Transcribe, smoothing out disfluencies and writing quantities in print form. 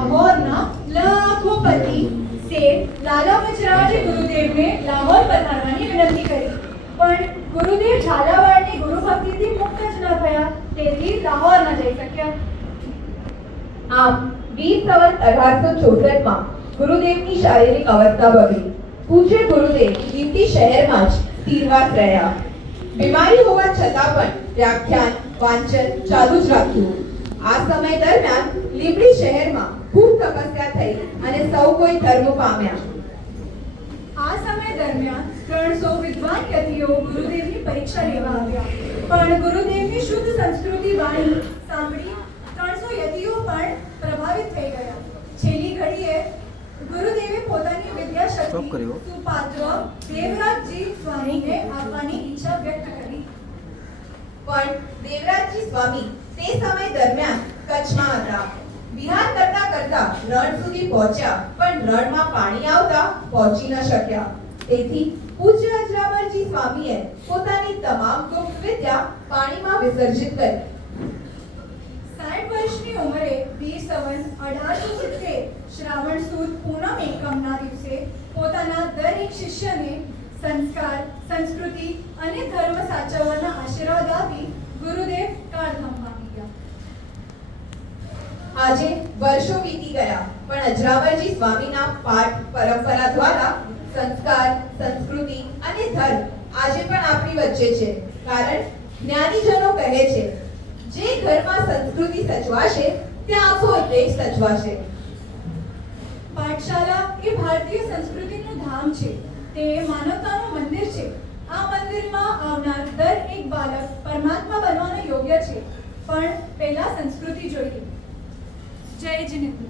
લાહોરના લખોપતિ શેઠ લાલા વચરાજે ગુરુદેવને લાહોર પધારવાની વિનંતી કરી, પણ ગુરુદેવ ઝાલાવાડની ગુરુભક્તિથી મુક્ત જ ન થયા, તેથી લાહોર ન જઈ શક્યા. આમ 20 સંવત 1864 ગુરુદેવની શારીરિક અવસ્થા બગડી. પૂજ્ય ગુરુદેવ લીંબડી શહેરમાં જ સ્થિરવાસ રહ્યા. બીમારી હોવા છતાં પણ વ્યાખ્યાન વાંચન ચાલુ જ રાખ્યું. આ સમય દરમિયાન લીંબડી શહેરમાં ખૂબ તપસ્યા થઈ અને સૌ કોઈ ધર્મ પામ્યા. આ સમય દરમિયાન 300 વિદ્વાન યતિઓ ગુરુદેવની પરીક્ષા લેવા આવ્યા, પણ ગુરુદેવની શુદ્ધ સંસ્કૃતિ વાણી સાંભળી 300 યતિઓ પણ પ્રભાવિત થઈ ગયા. છેલ્લી ઘડીએ ગુરુદેવે પોતાની વિદ્યાશક્તિ સુપાત્ર દેવરાજજી સ્વામીને આપવાની ઈચ્છા વ્યક્ત કરી. પણ દેવરાજજી સ્વામી તે સમય દરમિયાન કચ્છમાં હતા. વિહાર કરતા કરતા રણ સુધી પહોંચ્યા, પણ રણમાં પાણી આવતા પહોંચી ન શક્યા. તેથી પૂજ્ય અજરામરજી સ્વામીએ પોતાની તમામ ગુપ્ત વિદ્યા પાણીમાં વિસર્જિત કરી. 60 વર્ષની ઉંમરે 20 સંવત 1870 શ્રાવણ સુદ પૂનમ એકમના દિવસે પોતાના દરેક શિષ્યને સંસ્કાર, સંસ્કૃતિ અને ધર્મ સાચવવાના આશીર્વાદ આપી ગુરુદેવ કાળધામ પામી ગયા. આજે વર્ષો વીતી ગયા, પણ અજરામરજી સ્વામીના પાઠ પરંપરા દ્વારા સંસ્કાર, સંસ્કૃતિ અને ધર્મ આજે પણ આપણી વચ્ચે છે. કારણ જ્ઞાનીજનો કહે છે, જે ઘરમાં સંસ્કૃતિ સચવાશે ત્યાં આખો દેશ સચવાશે. પાઠશાલા એ ભારતીય સંસ્કૃતિનું ધામ છે. તે માનવતાનું મંદિર છે. આ મંદિરમાં આવનાર દરેક બાળક પરમાત્મા બનવાનો યોગ્ય છે, પણ પહેલા સંસ્કૃતિ જોઈએ. જય જીનેન્દ્ર.